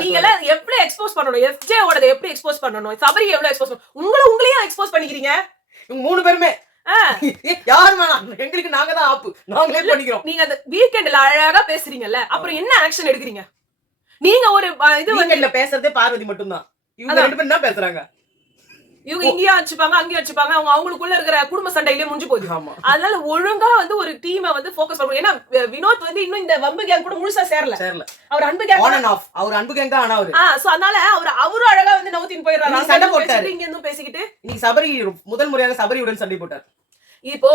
நீங்க எல்லாம் எப்படி எக்ஸ்போஸ் பண்ணணும்? எஃப்ஜே ஓடத எப்படி எக்ஸ்போஸ் பண்ணணும்? சபரி எவ்வளவு எக்ஸ்போஸ் பண்ணணும்? உங்களையும் எக்ஸ்போஸ் பண்ணிக்கிறீங்க. இவங்க 3 பேருமே யார் வேணாம், எங்களுக்கு நாங்க தான் ஆப்பு, நாங்களே பண்ணிக்கிறோம். நீங்க அந்த வீக்கெண்ட்ல அழகா பேசுறீங்கல்ல, அப்புறம் என்ன ஆக்ஷன் எடுக்கிறீங்க? நீங்க ஒரு இது வீக்கெண்ட்ல பேசுறதே பார்வதி மட்டும் தான். இவங்க 2 பேரும் தான் பேசுறாங்க. இவங்க இங்கேயும் அடிச்சுப்பாங்க, அங்கேயும் அடிச்சுப்பாங்க. அவங்களுக்குள்ள இருக்கிற குடும்ப சண்டையிலே முடிஞ்சு போகுது. அதனால ஒழுங்கா ஒரு டீமை ஃபோக்கஸ் பண்ணணும். ஏன்னா வினோத் இன்னும் இந்த வம்பு கேங் கூட முழுசா சேரல. அவர் அன்பு கேங் ஆன் அண்ட் ஆஃப். அவர் அன்பு கேங் தான். ஆனா சோ அதனால அவரும் அழகா நவுத்தின் போயிடுறாரு. சண்டை போட்டாரு. இங்க இருந்தும் பேசிக்கிட்டு இன்னைக்கு சபரி முதல் முறையாக சபரியுடன் சண்டை போட்டார். இப்போ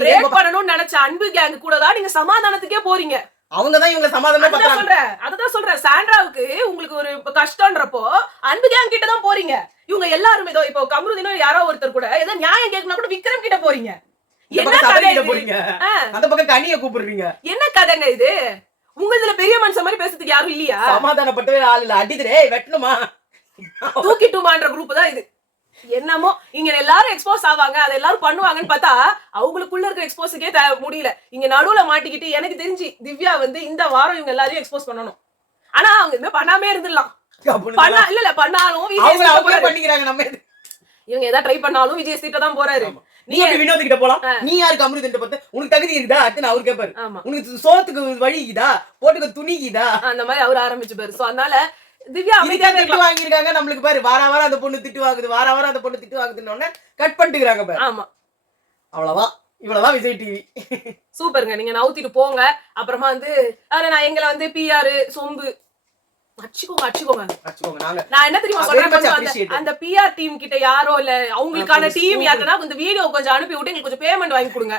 பிரேக் பண்ணணும்னு நினைச்ச அன்பு கேங் கூட தான் நீங்க சமாதானத்துக்கே போறீங்க. அவங்கதான் இவங்க சமாதானம் பண்றாங்க. அததான் சொல்றேன். சாண்ட்ராவுக்கு உங்களுக்கு ஒரு கஷ்டம்ன்றப்போ அன்பு கேங் கிட்ட தான் போறீங்க. இவங்க எல்லாரும் ஏதோ இப்போ கமருதீனும் யாரோ ஒருத்தர் கூட ஏதோ நியாயம் கேட்கணும் கூட விக்ரம் கிட்ட போறீங்க. என்ன கதை போறீங்க? அந்த பக்கம் கனியை கூப்பிடுறீங்க. என்ன கதைங்க இது? உங்களதுல பெரிய மனுஷன் மாதிரி பேசுறதுக்கு யாரும் இல்லையா? சமாதானப்பட்டவே ஆள் இல்ல. அடிதுரே வெட்டணுமா தூக்கிட்டுமான்ற குரூப் தான் இது. என்னமோ இங்க எல்லாரும் எக்ஸ்போஸ் ஆவாங்க, அதை எல்லாரும் பண்ணுவாங்கன்னு பார்த்தா அவங்களுக்குள்ள இருக்கிற எக்ஸ்போஸுக்கே முடியல. இங்க நடுவுல மாட்டிக்கிட்டு எனக்கு தெரிஞ்சு திவ்யா இந்த வாரம் இவங்க எல்லாரையும் எக்ஸ்போஸ் பண்ணணும். ஆனா அவங்க இந்த பண்ணாமே இருந்துடலாம். இல்ல பண்ணாலும் இவங்க ஏதாவது ட்ரை பண்ணாலும் விஜய் சீட்ட தான் போறாரு. நீ வினோத் கிட்ட போலாம், நீ யாரு கமருதீன் பார்த்து உனக்கு தகுதி இருக்குதா அடுத்து அவரு கேட்பாரு. உனக்கு சோத்துக்கு வழிக்குதா, போட்டுக்கு துணிக்குதா, அந்த மாதிரி அவர் ஆரம்பிச்சு பாரு. சோ அதனால திவ்யா அமைதியா திட்டு வாங்கிருக்காங்க. நம்மளுக்கு பாரு வாரம் அந்த பொண்ணு திட்டு வாங்குது, வாரம் அந்த பொண்ணு திட்டு வாங்குதுன்னு கட் பண்ணிட்டுறாங்க பாரு. ஆமா, அவ்வளவுதான். இவ்வளவுதான் விஜய் டிவி. சூப்பருங்க. நீங்க நவுத்திட்டு போங்க. அப்புறமா நான் எங்களை பிஆர் சொம்பு அடிச்சுக்கோங்க. நான் என்ன தெரியுமா சொல்றேன், அந்த பிஆர் டீம் கிட்ட யாரோ இல்ல அவங்களுக்கான டீம் யாருன்னா இந்த வீடியோ கொஞ்சம் அனுப்பி விட்டு எங்களுக்கு கொஞ்சம் பேமெண்ட் வாங்கி கொடுங்க.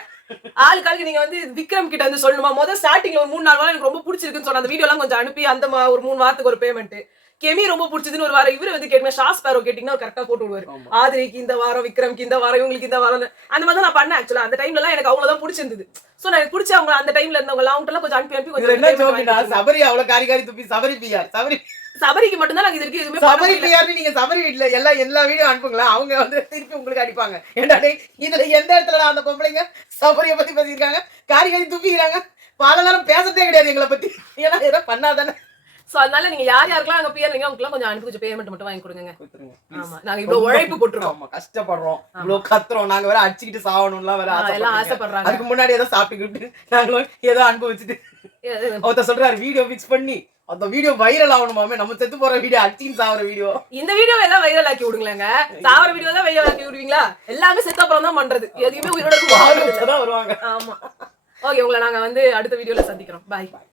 ஆளுக்காளுக்கு நீங்க விக்ரம் கிட்ட சொல்லணுமா, முதல் ஸ்டார்டிங்ல ஒரு 3-4 வாரம் எனக்கு ரொம்ப பிடிச்சிருக்குன்னு சொன்ன அந்த வீடியோ எல்லாம் கொஞ்சம் அனுப்பி அந்த ஒரு 3 வாரத்துக்கு ஒரு பேமெண்ட். கெமி ரொம்ப பிடிச்சதுன்னு ஒரு வாரம் இவரு கேட்டீங்க, ஷாஸ் பேரோ கேட்டீங்கன்னா கரெக்டா போட்டு விடுவாரு. ஆதிரிக்கு இந்த வாரம், விக்ரம்க்கு இந்த வாரம், இவங்களுக்கு இந்த வாரம், அந்த மாதிரி தான் நான் பண்ணேன். ஆக்சுவலா அந்த டைம்ல எல்லாம் எனக்கு அவங்களதான் பிடிச்சிருந்தது. சோ நான் பிடிச்சவங்க அந்த டைம்ல இருந்தவங்க அவங்க எல்லாம் கொஞ்சம் அனுப்பி கொஞ்சம் சபரி அவ்வளவு காரி துப்பி சபரிக்கு மட்டும் தான் நாங்க இதுக்கு எதுவுமே சபரி பிஆர். நீங்க சபரி வீட்ல எல்லா வீடியோ அனுப்புங்களா, அவங்க திருப்பி உங்களுக்கு அடிப்பாங்க. ஏன்டா இதுல எந்த இடத்துல அந்த பொம்பளைங்க சபரிய பத்தி பேசியிருக்காங்க, காரி துப்பிக்கிறாங்க. பல நேரம் பேசத்தே கிடையாது எங்களை பத்தி. ஏன்னா ஏதோ பண்ணாதானே. சோ அதனால நீங்க யாருக்கெல்லாம் அங்க பிஆர் நீங்க அவங்களுக்கு கொஞ்சம் அனுப்பி கொஞ்சம் பேமெண்ட் மட்டும் வாங்கி கொடுங்க. ஆமா, நாங்க இவ்வளவு உழைப்பு போட்டுருக்கோம், கஷ்டப்படுறோம், இவ்வளவு கத்துறோம். நாங்க வேற அடிச்சுக்கிட்டு சாவணும்லாம் வேற ஆசைப்படுறாங்க. அதுக்கு முன்னாடி ஏதோ சாப்பிட்டுக்கிட்டு நாங்களும் ஏதோ அனுபவிச்சுட்டு ஒருத்தர் சொல்றாரு வீடியோ பிக்ஸ் பண்ணி அந்த வீடியோ வைரல் ஆகணுமாமே, நம்ம செத்து போற வீடியோ அடிச்சின்னு சாவற வீடியோ. இந்த வீடியோ எல்லாம் வைரல் ஆக்கி விடுங்களேங்க. சாவற வீடியோ தான் வைரல் ஆக்கி விடுவீங்களா? எல்லாமே செத்த அப்புறம் தான் பண்றது. எதுவுமே உயிரோட வருவாங்க. ஆமா, ஓகே. உங்களை நாங்க அடுத்த வீடியோல சந்திக்கிறோம். பாய்.